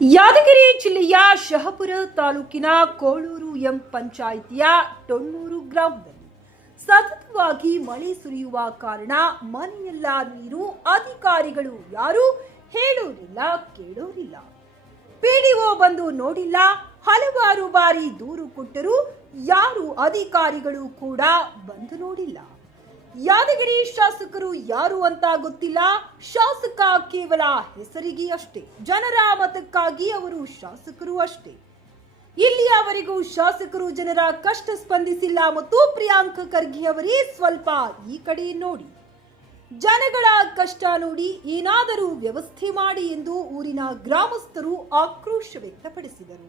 ಯಾದಗಿರಿ ಜಿಲ್ಲೆಯ ಶಹಪುರ ತಾಲೂಕಿನ ಕೋಳೂರು ಎಂ ಪಂಚಾಯಿತಿಯ ಟೊಣ್ಣೂರು ಗ್ರಾಮದಲ್ಲಿ ಸತತವಾಗಿ ಮಳೆ ಸುರಿಯುವ ಕಾರಣ ಮನೆಯೆಲ್ಲ ನೀರು ಅಧಿಕಾರಿಗಳು ಯಾರು ಹೇಳೋರಿಲ್ಲ ಕೇಳೋರಿಲ್ಲ ಪಿಡಿಒ ಬಂದು ನೋಡಿಲ್ಲ, ಹಲವಾರು ಬಾರಿ ದೂರು ಕೊಟ್ಟರೂ ಯಾರು ಅಧಿಕಾರಿಗಳು ಕೂಡ ಬಂದು ನೋಡಿಲ್ಲ. ಯಾದಗಿರಿ ಶಾಸಕರು ಯಾರು ಅಂತ ಗೊತ್ತಿಲ್ಲ. ಶಾಸಕ ಕೇವಲ ಹೆಸರಿಗೆ ಅಷ್ಟೇ. ಜನರ ಮತಕ್ಕಾಗಿ ಅವರು ಶಾಸಕರು ಅಷ್ಟೇ. ಇಲ್ಲಿಯವರೆಗೂ ಶಾಸಕರು ಜನರ ಕಷ್ಟ ಸ್ಪಂದಿಸಿಲ್ಲ ಮತ್ತು ಪ್ರಿಯಾಂಕ ಖರ್ಗೆ ಅವರೇ ಸ್ವಲ್ಪ ಈ ಕಡೆ ನೋಡಿ. ಜನಗಳ ಕಷ್ಟ ನೋಡಿ ಏನಾದರೂ ವ್ಯವಸ್ಥೆ ಮಾಡಿ ಎಂದು ಊರಿನ ಗ್ರಾಮಸ್ಥರು ಆಕ್ರೋಶ ವ್ಯಕ್ತಪಡಿಸಿದರು.